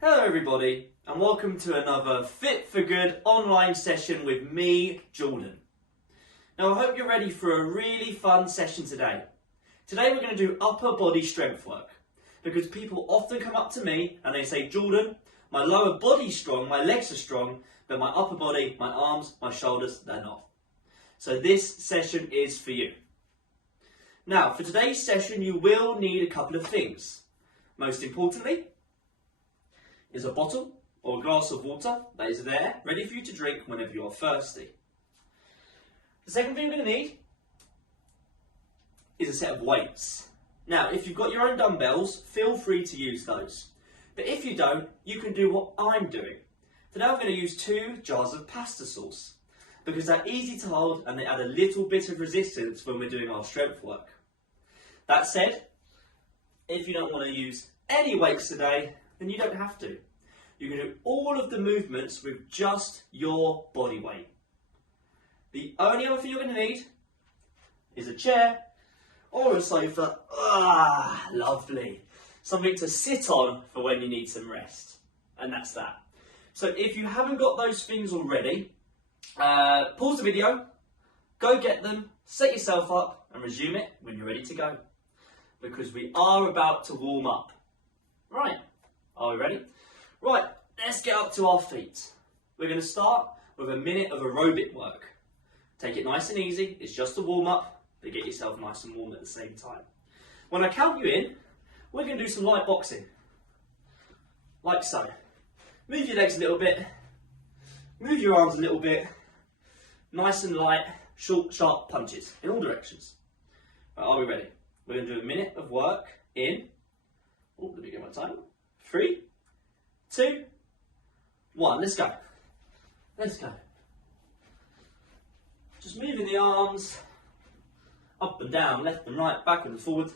Hello everybody and welcome to another Fit for Good online session with me, Jordan. Now I hope you're ready for a really fun session today. Today we're going to do upper body strength work because people often come up to me and they say, Jordan, my lower body's strong, my legs are strong, but my upper body, my arms, my shoulders, they're not. So this session is for you. Now for today's session you will need a couple of things. Most importantly, is a bottle or a glass of water that is there, ready for you to drink whenever you're thirsty. The second thing you're going to need is a set of weights. Now, if you've got your own dumbbells, feel free to use those. But if you don't, you can do what I'm doing. Today I'm going to use 2 jars of pasta sauce because they're easy to hold and they add a little bit of resistance when we're doing our strength work. That said, if you don't want to use any weights today, then you don't have to. You can do all of the movements with just your body weight. The only other thing you're going to need is a chair or a sofa. Lovely. Something to sit on for when you need some rest. And that's that. So if you haven't got those things already, pause the video, go get them, set yourself up and resume it when you're ready to go. Because we are about to warm up. Right. Are we ready? Right, let's get up to our feet. We're going to start with a minute of aerobic work. Take it nice and easy. It's just a warm up, but get yourself nice and warm at the same time. When I count you in, we're going to do some light boxing. Like so. Move your legs a little bit. Move your arms a little bit. Nice and light, short, sharp punches in all directions. Right, are we ready? We're going to do a minute of work in. Oh, let me get my time. 3, 2, 1. Let's go. Let's go. Just moving the arms up and down, left and right, backward and forward.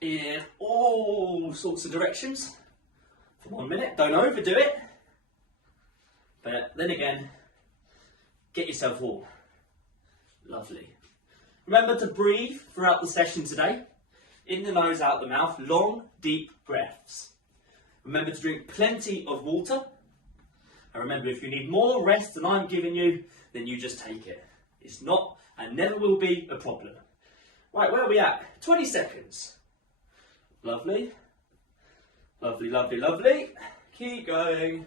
In all sorts of directions for 1 minute. Don't overdo it. But then again, get yourself warm. Lovely. Remember to breathe throughout the session today. In the nose, out the mouth, long, deep breaths. Remember to drink plenty of water. And remember, if you need more rest than I'm giving you, then you just take it. It's not and never will be a problem. Right, where are we at? 20 seconds. Lovely. Lovely, lovely, lovely. Keep going.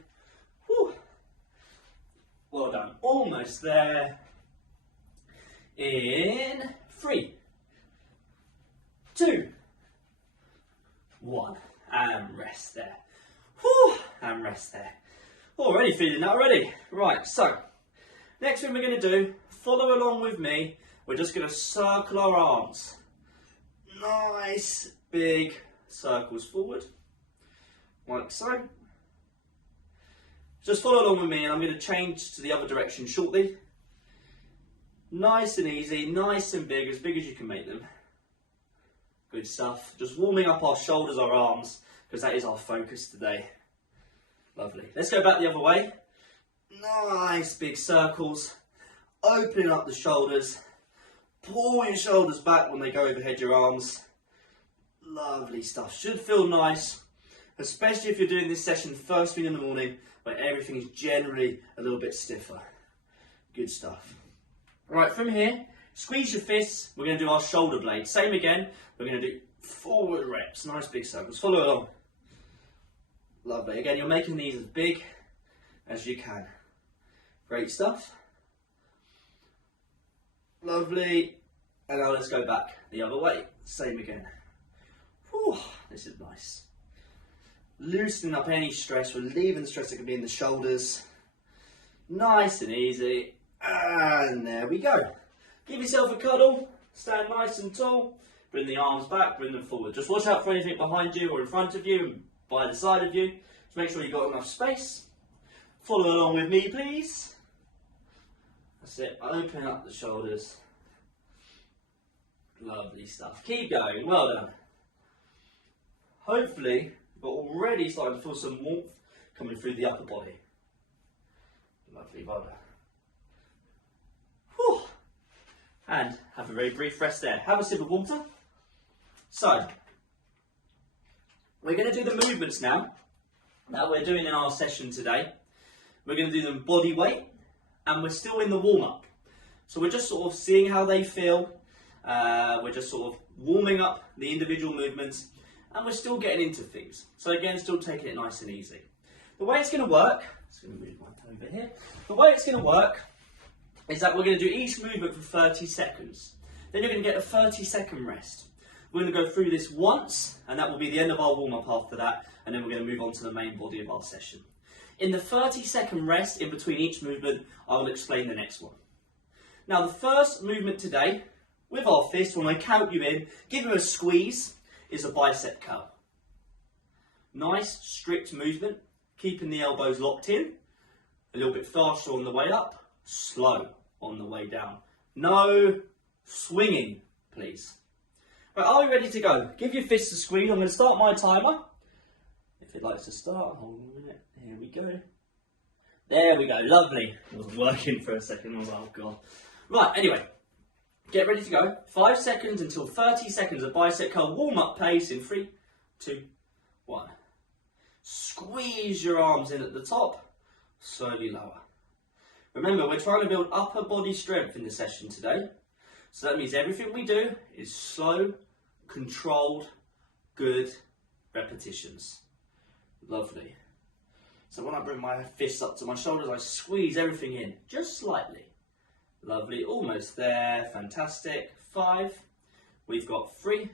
Whew. Well done. Almost there. In 3, 2, 1, and rest there. Whew, and rest there. Already feeling that already. Right, so, next thing we're going to do, follow along with me, we're just going to circle our arms. Nice big circles forward, like so. Just follow along with me and I'm going to change to the other direction shortly. Nice and easy, nice and big as you can make them. Good stuff. Just warming up our shoulders, our arms, because that is our focus today. Lovely. Let's go back the other way. Nice big circles. Opening up the shoulders. Pull your shoulders back when they go overhead your arms. Lovely stuff. Should feel nice, especially if you're doing this session first thing in the morning, where everything is generally a little bit stiffer. Good stuff. Right, from here, squeeze your fists. We're going to do our shoulder blades. Same again. We're going to do forward reps. Nice big circles. Follow along. Lovely. Again, you're making these as big as you can. Great stuff. Lovely. And now let's go back the other way. Same again. Whew, this is nice. Loosening up any stress, relieving the stress that can be in the shoulders. Nice and easy. And there we go. Give yourself a cuddle, stand nice and tall, bring the arms back, bring them forward. Just watch out for anything behind you or in front of you and by the side of you. Just make sure you've got enough space. Follow along with me, please. That's it, open up the shoulders. Lovely stuff. Keep going, well done. Hopefully, you're already starting to feel some warmth coming through the upper body. Lovely, well done. Whew. And have a very brief rest there. Have a sip of water. So, We're going to do the movements now that we're doing in our session today. We're going to do them body weight, and we're still in the warm-up. So we're just sort of seeing how they feel. We're just sort of warming up the individual movements, and we're still getting into things. So again, still taking it nice and easy. The way it's going to work, just going to move my toe over here. The way it's going to work is that we're going to do each movement for 30 seconds. Then you're going to get a 30-second rest. We're going to go through this once, and that will be the end of our warm-up after that, and then we're going to move on to the main body of our session. In the 30-second rest in between each movement, I will explain the next one. Now, the first movement today, with our fist, when I count you in, give you a squeeze, is a bicep curl. Nice, strict movement, keeping the elbows locked in, a little bit faster on the way up, slow on the way down. No swinging, please. Right, are we ready to go? Give your fists a squeeze. I'm going to start my timer. If it likes to start, hold on a minute. Here we go. There we go, lovely. It wasn't working for a second. Oh God. Right, anyway, get ready to go. 5 seconds until 30 seconds of bicep curl warm-up pace in 3, 2, 1. Squeeze your arms in at the top, slowly lower. Remember, we're trying to build upper body strength in the session today. So that means everything we do is slow, controlled, good repetitions. Lovely. So when I bring my fists up to my shoulders, I squeeze everything in, just slightly. Lovely, almost there, fantastic. 5, we've got 3,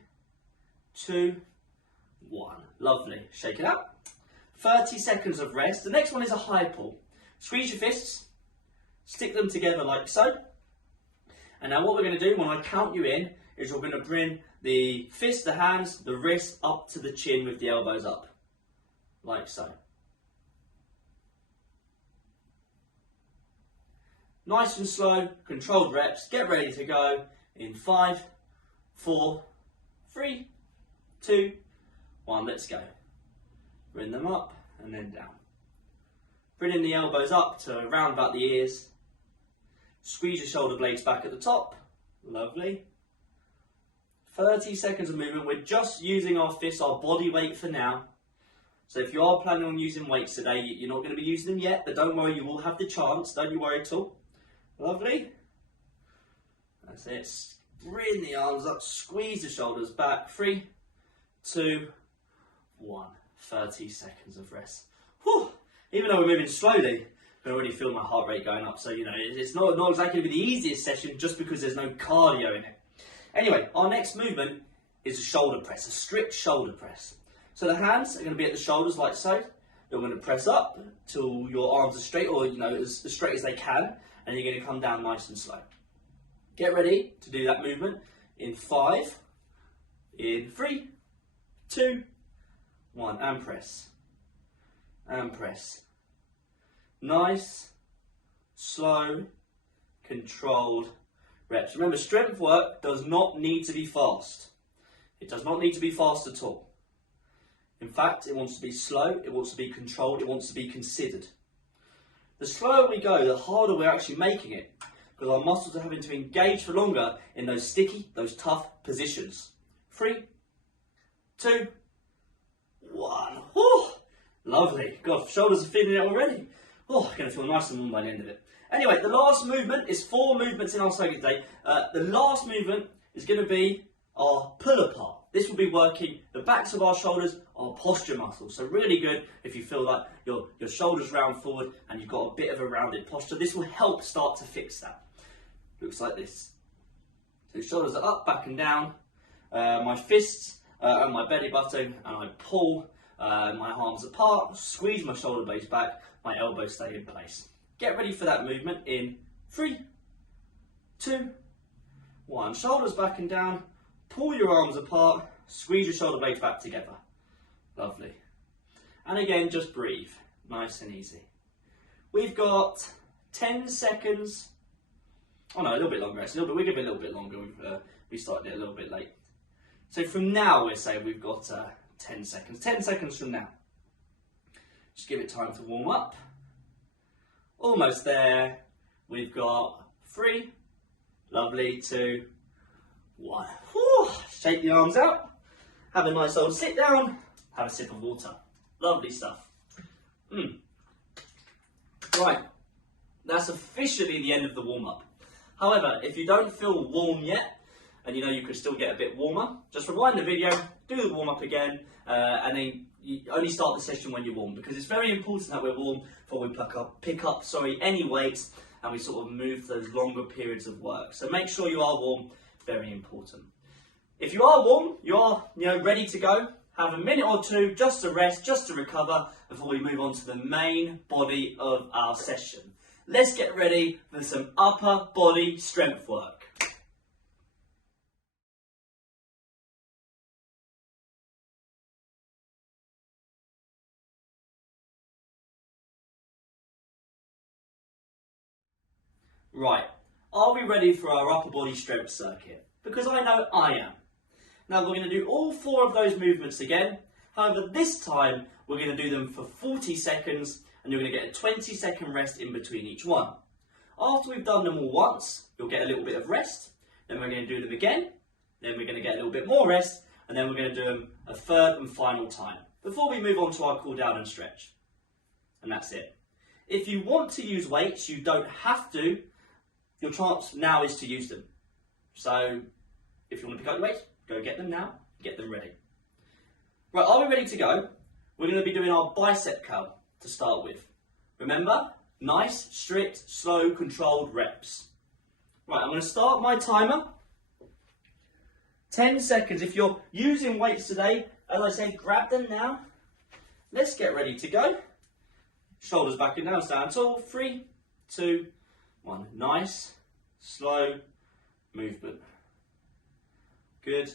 2, 1. Lovely, shake it out. 30 seconds of rest. The next one is a high pull. Squeeze your fists, stick them together like so. And now what we're going to do when I count you in is we're going to bring the fist, the hands, the wrist up to the chin with the elbows up, like so. Nice and slow, controlled reps. Get ready to go in 5, 4, 3, 2, 1. Let's go. Bring them up and then down. Bringing the elbows up to around about the ears. Squeeze your shoulder blades back at the top. Lovely. 30 seconds of movement. We're just using our fists, our body weight for now. So if you are planning on using weights today, you're not going to be using them yet, but don't worry, you will have the chance. Don't you worry at all. Lovely. That's it. Bring the arms up, squeeze the shoulders back. 3, 2, 1. 30 seconds of rest. Whew. Even though we're moving slowly, I can already feel my heart rate going up. So, you know, it's not exactly the easiest session just because there's no cardio in it. Anyway, our next movement is a shoulder press, a strict shoulder press. So the hands are going to be at the shoulders like so. You're going to press up till your arms are straight, or, you know, as straight as they can. And you're going to come down nice and slow. Get ready to do that movement in 5, in 3, 2, 1, and press. And press. Nice, slow, controlled reps. Remember, strength work does not need to be fast. It does not need to be fast at all. In fact, it wants to be slow, it wants to be controlled, it wants to be considered. The slower we go, the harder we're actually making it, because our muscles are having to engage for longer in those sticky, those tough positions. 3, 2, 1. Whew. Lovely. God, shoulders are feeling it already. Oh, I'm going to feel nice and warm by the end of it. Anyway, the last movement is 4 movements in our circuit today. The last movement is going to be our pull apart. This will be working the backs of our shoulders, our posture muscles. So really good if you feel like your shoulders round forward and you've got a bit of a rounded posture. This will help start to fix that. Looks like this. So shoulders are up, back and down. My fists and my belly button, and I pull my arms apart, squeeze my shoulder blades back, my elbows stay in place. Get ready for that movement in 3, 2, 1. Shoulders back and down. Pull your arms apart, squeeze your shoulder blades back together. Lovely. And again, just breathe. Nice and easy. We've got 10 seconds. Oh no, a little bit longer actually. We'll give it a little bit longer. We started it a little bit late. So from now, we're saying we've got 10 seconds. 10 seconds from now. Just give it time to warm up. Almost there. We've got 3. Lovely. 2, 1. Whew. Shake the arms out. Have a nice old sit down. have a sip of water. Lovely stuff. Right, that's officially the end of the warm-up. However, if you don't feel warm yet, and you know you could still get a bit warmer, just rewind the video, do the warm-up again, and then you only start the session when you're warm, because it's very important that we're warm before we pick up any weights, and we sort of move those longer periods of work. So make sure you are warm, very important. If you are warm, you are ready to go, have a minute or two just to rest, just to recover, before we move on to the main body of our session. Let's get ready for some upper body strength work. Right, are we ready for our upper body strength circuit? Because I know I am. Now we're going to do all 4 of those movements again. However, this time we're going to do them for 40 seconds and you're going to get a 20-second rest in between each one. After we've done them all once, you'll get a little bit of rest. Then we're going to do them again. Then we're going to get a little bit more rest. And then we're going to do them a third and final time before we move on to our cool down and stretch. And that's it. If you want to use weights, you don't have to. Your chance now is to use them. So if you want to pick up your weights, go get them now, get them ready. Right, are we ready to go? We're going to be doing our bicep curl to start with. Remember, nice, strict, slow, controlled reps. Right, I'm going to start my timer. 10 seconds. If you're using weights today, as I said, grab them now. Let's get ready to go. Shoulders back and down, stand tall. 3, 2, 1. Nice, slow movement. Good,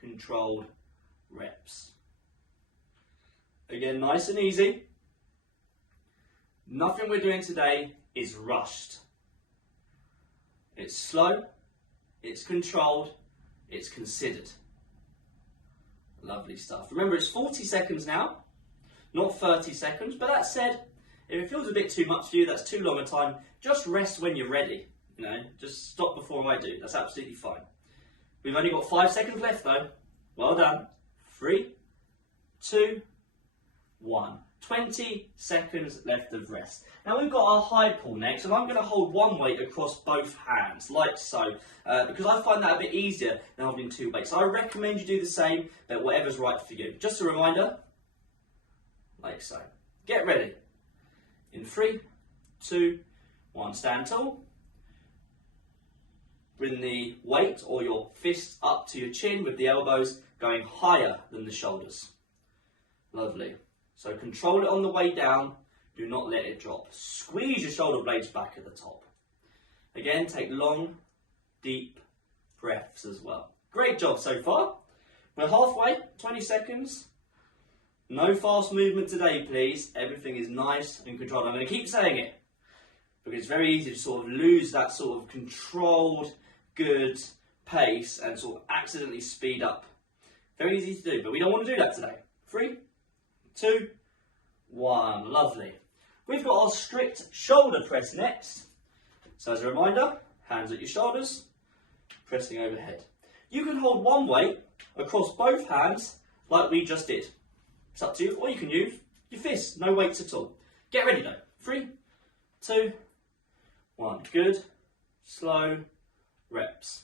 controlled reps. Again, nice and easy. Nothing we're doing today is rushed. It's slow, it's controlled, it's considered. Lovely stuff. Remember, it's 40 seconds now, not 30 seconds, but that said, if it feels a bit too much for you, that's too long a time, just rest when you're ready. Just stop before I do. That's absolutely fine. We've only got 5 seconds left though. Well done. 3, 2, 1. 20 seconds left of rest. Now we've got our high pull next, and I'm going to hold one weight across both hands, like so, because I find that a bit easier than holding 2 weights. So I recommend you do the same, but whatever's right for you. Just a reminder, like so. Get ready. In 3, 2, 1. Stand tall. Bring the weight or your fist up to your chin with the elbows going higher than the shoulders. Lovely. So control it on the way down. Do not let it drop. Squeeze your shoulder blades back at the top. Again, take long, deep breaths as well. Great job so far. We're halfway, 20 seconds. No fast movement today, please. Everything is nice and controlled. I'm going to keep saying it because it's very easy to sort of lose that sort of controlled, good pace and sort of accidentally speed up. Very easy to do, but we don't want to do that today. 3, 2, 1. Lovely. We've got our strict shoulder press next. So as a reminder, hands at your shoulders, pressing overhead. You can hold one weight across both hands like we just did. It's up to you, or you can use your fists, no weights at all. Get ready though. 3, 2, 1. Good, slow reps.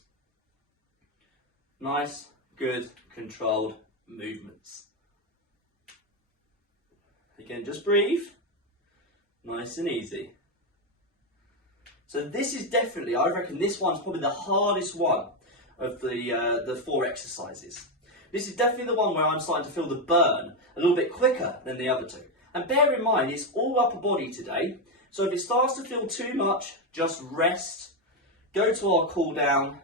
Nice, good, controlled movements. Again, just breathe. Nice and easy. So this is definitely, I reckon this one's probably the hardest one of the 4 exercises. This is definitely the one where I'm starting to feel the burn a little bit quicker than the other 2. And bear in mind, it's all upper body today. So if it starts to feel too much, just rest. Go to our cool down,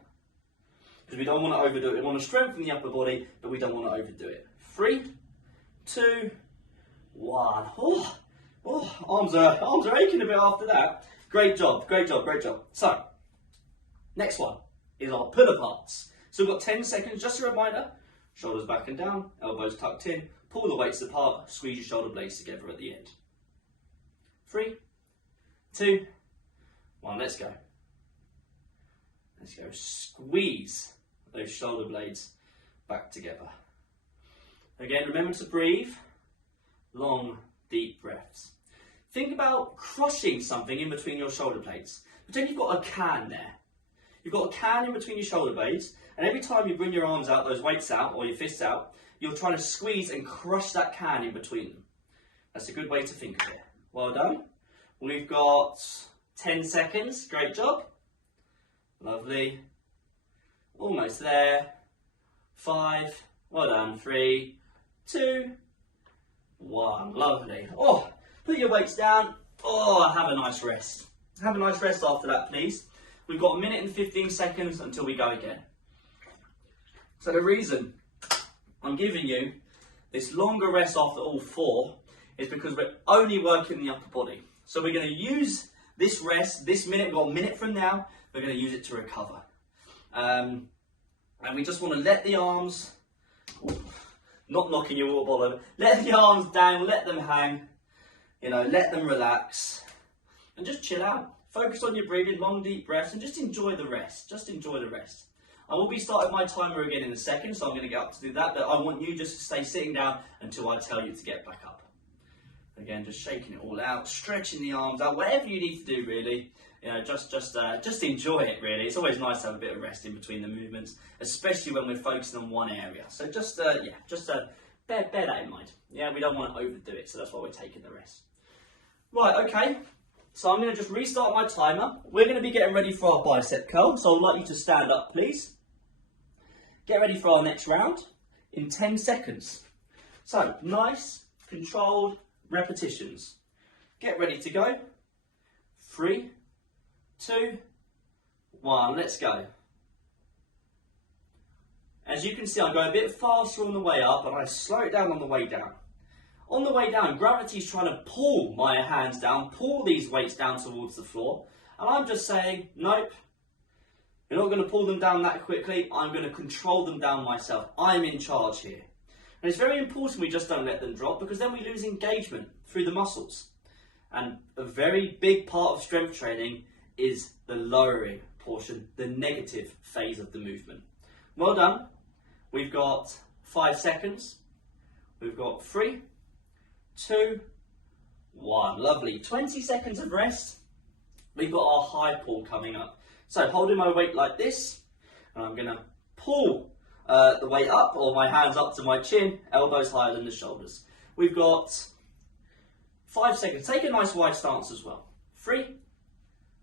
because we don't want to overdo it. We want to strengthen the upper body, but we don't want to overdo it. 3, 2, 1. Arms are aching a bit after that. Great job, great job, great job. So, next one is our pull aparts. So we've got 10 seconds, just a reminder. Shoulders back and down, elbows tucked in. Pull the weights apart, squeeze your shoulder blades together at the end. 3, 2, 1, let's go. Let's go. Squeeze those shoulder blades back together. Again, remember to breathe. Long, deep breaths. Think about crushing something in between your shoulder blades. Pretend you've got a can there. You've got a can in between your shoulder blades, and every time you bring your arms out, those weights out, or your fists out, you're trying to squeeze and crush that can in between them. That's a good way to think of it. Well done. We've got 10 seconds. Great job. Lovely. Almost there. 5. Well done. 3, 2, 1. Lovely. Oh, put your weights down. Oh, have a nice rest. Have a nice rest after that, please. We've got 1 minute and 15 seconds until we go again. So the reason I'm giving you this longer rest after all 4 is because we're only working the upper body. So we're going to use this rest, this minute, we've got a minute from now, we're going to use it to recover. And we just want to let the arms, not knocking your water bottle over, let the arms down, let them hang, let them relax, and just chill out. Focus on your breathing, long deep breaths, and just enjoy the rest. Just enjoy the rest. I will be starting my timer again in a second, so I'm going to get up to do that, but I want you just to stay sitting down until I tell you to get back up. Again, just shaking it all out, stretching the arms out, whatever you need to do really. Just enjoy it really. It's always nice to have a bit of rest in between the movements, especially when we're focusing on one area. So bear that in mind. Yeah, we don't want to overdo it, so that's why we're taking the rest. Right, okay. So I'm going to just restart my timer. We're going to be getting ready for our bicep curl, so I'd like you to stand up, please. Get ready for our next round in 10 seconds. So, nice, controlled repetitions. Get ready to go. 3, 2, 1, let's go. As you can see, I'm going a bit faster on the way up, and I slow it down on the way down. On the way down, gravity's trying to pull my hands down, pull these weights down towards the floor, and I'm just saying, nope, you're not going to pull them down that quickly, I'm going to control them down myself. I'm in charge here. And it's very important we just don't let them drop, because then we lose engagement through the muscles. And a very big part of strength training is the lowering portion, the negative phase of the movement. Well done. We've got 5 seconds. We've got 3, 2, 1. Lovely. 20 seconds of rest. We've got our high pull coming up. So holding my weight like this, and I'm going to pull the weight up, or my hands up to my chin, elbows higher than the shoulders. We've got 5 seconds. Take a nice wide stance as well. 3,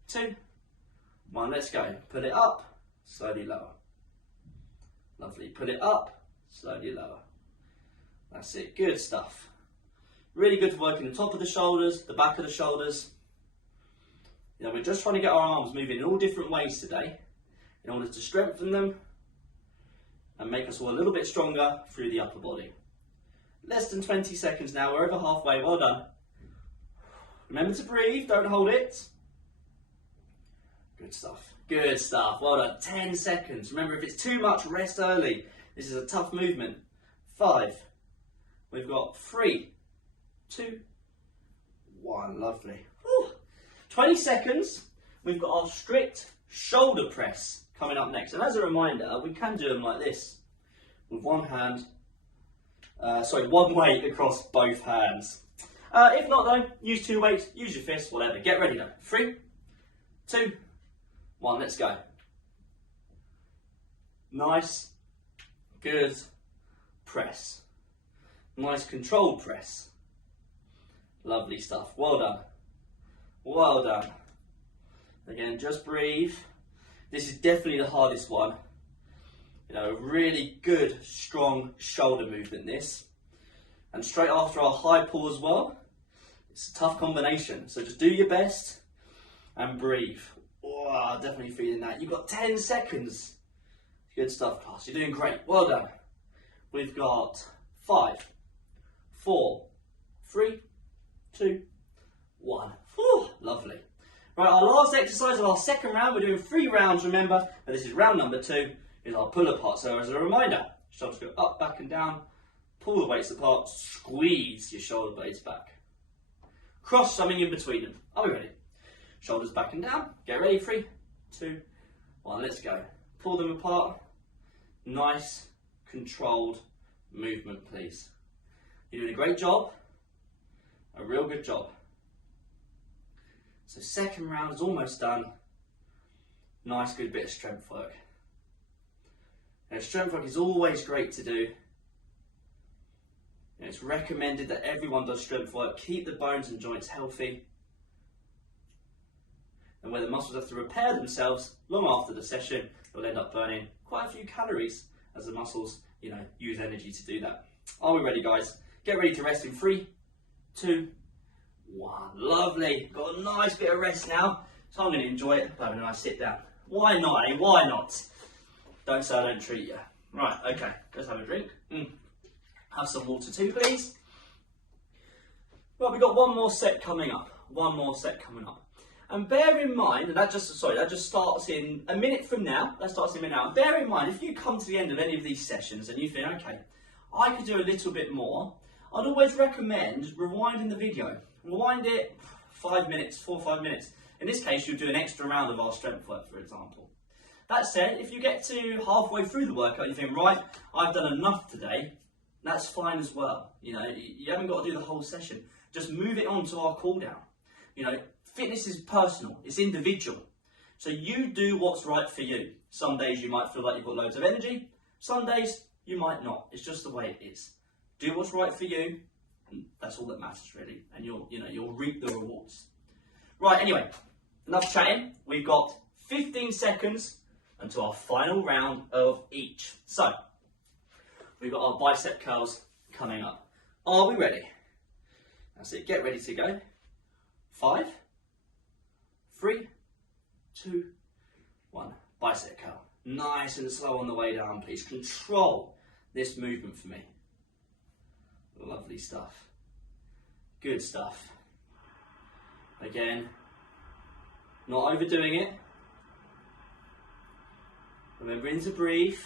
2, 1. Let's go. Put it up, slowly lower. Lovely. Put it up, slowly lower. That's it. Good stuff. Really good for working the top of the shoulders, the back of the shoulders. We're just trying to get our arms moving in all different ways today in order to strengthen them and make us all a little bit stronger through the upper body. Less than 20 seconds now. We're over halfway. Well done. Remember to breathe. Don't hold it. Good stuff. Good stuff. Well done. 10 seconds. Remember, if it's too much, rest early. This is a tough movement. 5. We've got 3, 2, 1. Lovely. Whew. 20 seconds. We've got our strict shoulder press coming up next. And as a reminder, we can do them like this. With one weight across both hands. If not though, use 2 weights, use your fists, whatever. Get ready though. 3, 2, 1, let's go. Nice, good press. Nice controlled press. Lovely stuff. Well done. Well done. Again, just breathe. This is definitely the hardest one. A really good, strong shoulder movement this. And straight after our high pull as well. It's a tough combination. So just do your best and breathe. Oh, definitely feeling that. You've got 10 seconds. Good stuff, class. You're doing great. Well done. We've got 5, 4, 3, 2, 1. Whew, lovely. Right, our last exercise of our second round. We're doing 3 rounds, remember. But this is round number 2. Is our pull apart. So as a reminder, shoulders go up, back and down. Pull the weights apart. Squeeze your shoulder blades back. Cross something in between them. Are we ready? Shoulders back and down. Get ready. 3, 2, 1. Let's go. Pull them apart. Nice, controlled movement, please. You're doing a great job, a real good job. So second round is almost done. Nice, good bit of strength work. Now, strength work is always great to do. And it's recommended that everyone does strength work. Keep the bones and joints healthy. And where the muscles have to repair themselves long after the session, they'll end up burning quite a few calories as the muscles, use energy to do that. Are we ready, guys? Get ready to rest in 3, 2, 1. Lovely. Got a nice bit of rest now, so I'm going to enjoy it by having a nice sit down. Why not, eh? Why not? Don't say I don't treat you. Right, okay, let's have a drink. Have some water too, please. Well, we've got one more set coming up. And bear in mind, that just starts in a minute from now. That starts in a minute now. And bear in mind, if you come to the end of any of these sessions and you think, okay, I could do a little bit more, I'd always recommend rewinding the video. Rewind it 5 minutes, 4 or 5 minutes. In this case, you'll do an extra round of our strength work, for example. That said, if you get to halfway through the workout, you think, right, I've done enough today, that's fine as well. You haven't got to do the whole session. Just move it on to our cool down. Fitness is personal, it's individual. So you do what's right for you. Some days you might feel like you've got loads of energy, some days you might not. It's just the way it is. Do what's right for you, and that's all that matters really, and you'll reap the rewards. Right, anyway, enough chatting. We've got 15 seconds until our final round of each. So, we've got our bicep curls coming up. Are we ready? That's it, get ready to go. 5, 3, 2, 1. Bicep curl. Nice and slow on the way down, please. Control this movement for me. Lovely stuff. Good stuff. Again, not overdoing it. Remembering to breathe.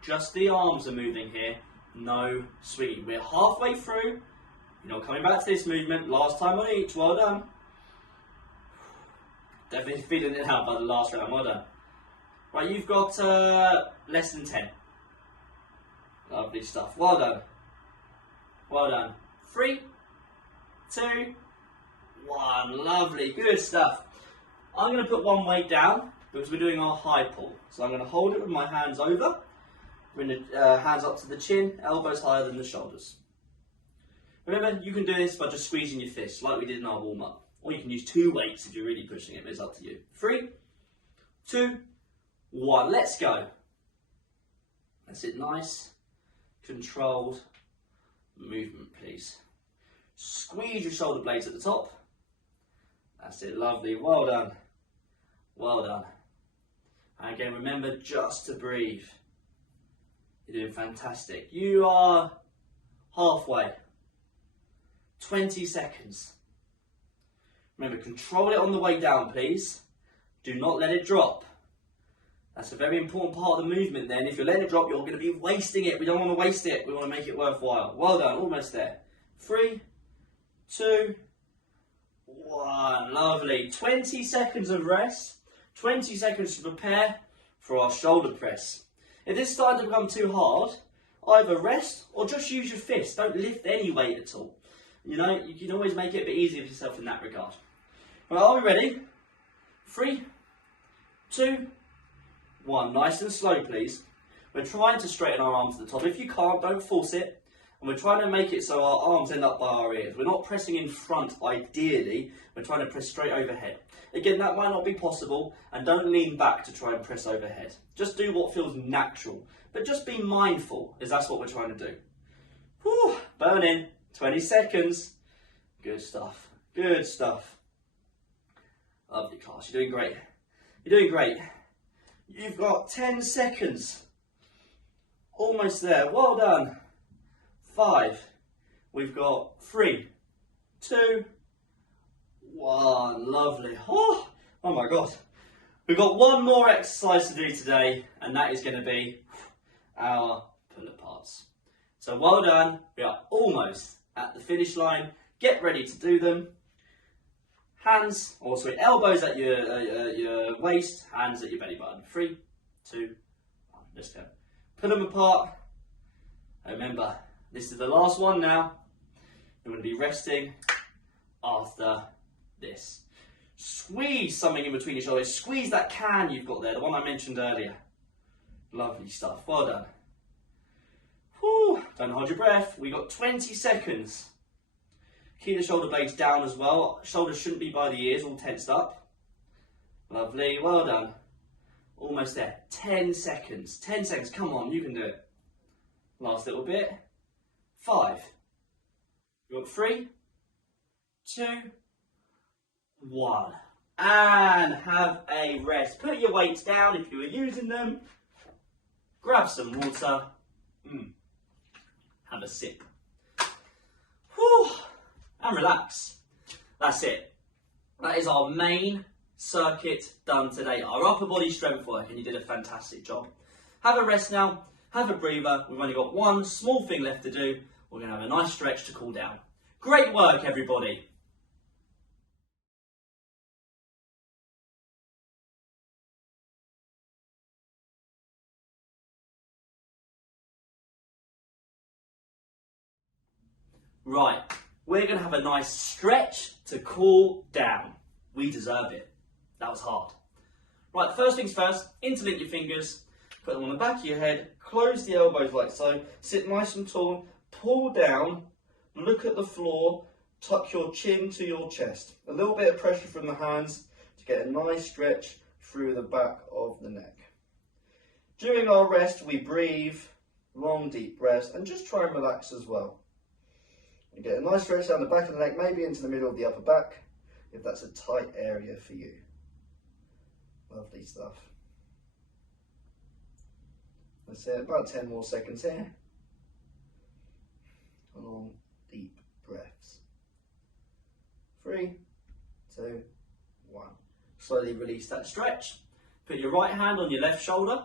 Just the arms are moving here. No swinging. We're halfway through. You're not coming back to this movement. Last time on each. Well done. Definitely feeling it out by the last round. Well done. Right, you've got less than 10. Lovely stuff. Well done. Well done. 3, 2, 1. Lovely. Good stuff. I'm going to put one weight down because we're doing our high pull. So I'm going to hold it with my hands over. Bring the hands up to the chin, elbows higher than the shoulders. Remember, you can do this by just squeezing your fists like we did in our warm-up. Or you can use 2 weights if you're really pushing it, but it's up to you. 3, 2, 1. Let's go. That's it. Nice, controlled movement, please. Squeeze your shoulder blades at the top. That's it. Lovely. Well done. Well done. And again, remember just to breathe. You're doing fantastic. You are halfway. 20 seconds. Remember, control it on the way down, please. Do not let it drop. That's a very important part of the movement then. If you're letting it drop, you're going to be wasting it. We don't want to waste it. We want to make it worthwhile. Well done. Almost there. 3, 2, 1. Lovely. 20 seconds of rest. 20 seconds to prepare for our shoulder press. If this is starting to become too hard, either rest or just use your fists. Don't lift any weight at all. You can always make it a bit easier for yourself in that regard. Right, are we ready? 3, 2, 1. Nice and slow, please. We're trying to straighten our arms to the top. If you can't, don't force it. And we're trying to make it so our arms end up by our ears. We're not pressing in front, ideally. We're trying to press straight overhead. Again, that might not be possible. And don't lean back to try and press overhead. Just do what feels natural. But just be mindful, as that's what we're trying to do. Whew, burn in. 20 seconds. Good stuff. Good stuff. Lovely class. You're doing great. You're doing great. You've got 10 seconds. Almost there. Well done. 5. We've got 3, 2, 1. Lovely. Oh my God. We've got one more exercise to do today, and that is going to be our pull-aparts. So well done. We are almost at the finish line. Get ready to do them. Elbows at your waist, hands at your belly button. 3, 2, 1. Let's go. Pull them apart. Remember, this is the last one now. You're going to be resting after this. Squeeze something in between your shoulders. Squeeze that can you've got there, the one I mentioned earlier. Lovely stuff. Well done. Whew. Don't hold your breath. We've got 20 seconds. Keep the shoulder blades down as well. Shoulders shouldn't be by the ears, all tensed up. Lovely. Well done. Almost there. 10 seconds. 10 seconds. Come on, you can do it. Last little bit. 5. You've got 3, 2, 1. And have a rest. Put your weights down if you are using them. Grab some water. Have a sip. Whew. And relax. That's it. That is our main circuit done today. Our upper body strength work, and you did a fantastic job. Have a rest now. Have a breather. We've only got one small thing left to do. We're going to have a nice stretch to cool down. Great work, everybody. Right, we're going to have a nice stretch to cool down. We deserve it. That was hard. Right, first things first, interlink your fingers, put them on the back of your head, close the elbows like so, sit nice and tall, pull down, look at the floor, tuck your chin to your chest. A little bit of pressure from the hands to get a nice stretch through the back of the neck. During our rest, we breathe, long deep breaths, and just try and relax as well. You get a nice stretch down the back of the neck, maybe into the middle of the upper back, if that's a tight area for you. Lovely stuff. That's it, about 10 more seconds here. Long, deep breaths. 3, 2, 1. Slowly release that stretch. Put your right hand on your left shoulder,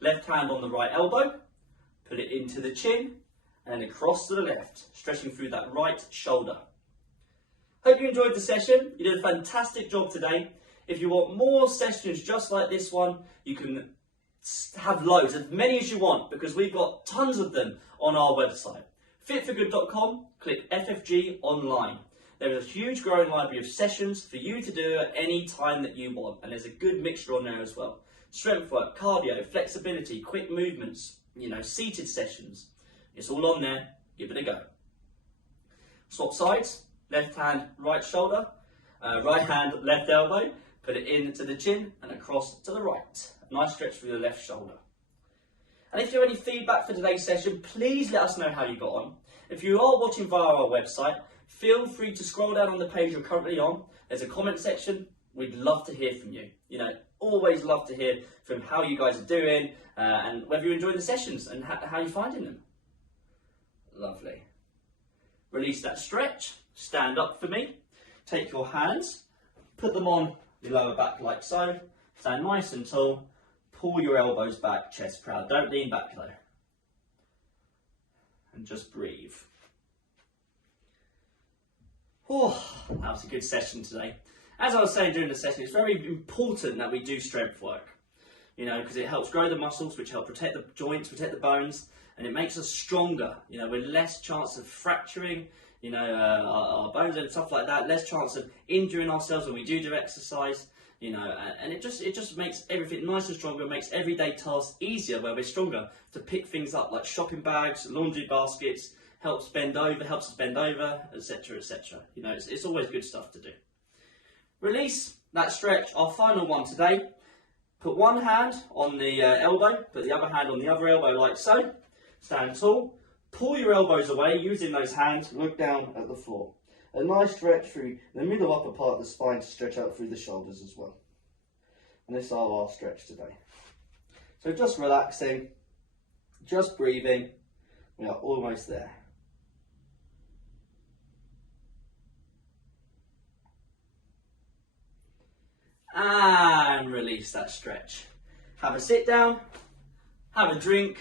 left hand on the right elbow, put it into the chin, and then across to the left, stretching through that right shoulder. Hope you enjoyed the session. You did a fantastic job today. If you want more sessions just like this one, you can have loads, as many as you want, because we've got tons of them on our website. Fitforgood.com, click FFG online. There is a huge growing library of sessions for you to do at any time that you want, and there's a good mixture on there as well. Strength work, cardio, flexibility, quick movements, seated sessions. It's all on there. Give it a go. Swap sides. Left hand, right shoulder. Right hand, left elbow. Put it into the chin and across to the right. A nice stretch through the left shoulder. And if you have any feedback for today's session, please let us know how you got on. If you are watching via our website, feel free to scroll down on the page you're currently on. There's a comment section. We'd love to hear from you. Always love to hear from how you guys are doing and whether you enjoy the sessions and how you're finding them. Lovely. Release that stretch. Stand up for me. Take your hands, put them on your lower back like so. Stand nice and tall. Pull your elbows back, chest proud. Don't lean back though. And just breathe. Oh, that was a good session today. As I was saying during the session, it's very important that we do strength work. Because it helps grow the muscles, which help protect the joints, protect the bones, and it makes us stronger. With less chance of fracturing, our bones and stuff like that, less chance of injuring ourselves when we do exercise, and it just makes everything nice and stronger, makes everyday tasks easier where we're stronger to pick things up like shopping bags, laundry baskets, helps us bend over, etc., etc. It's always good stuff to do. Release that stretch, our final one today. Put one hand on the elbow, put the other hand on the other elbow like so. Stand tall, pull your elbows away using those hands, look down at the floor. A nice stretch through the middle upper part of the spine to stretch out through the shoulders as well. And this is our last stretch today. So just relaxing, just breathing, we are almost there. And release that stretch. Have a sit down, have a drink,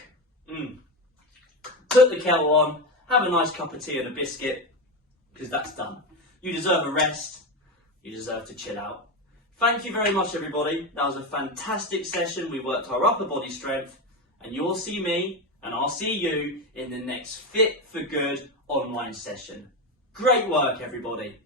put the kettle on, have a nice cup of tea and a biscuit, because that's done. You deserve a rest, you deserve to chill out. Thank you very much everybody, that was a fantastic session. We worked our upper body strength, and you'll see me and I'll see you in the next Fit for Good online session. Great work, everybody.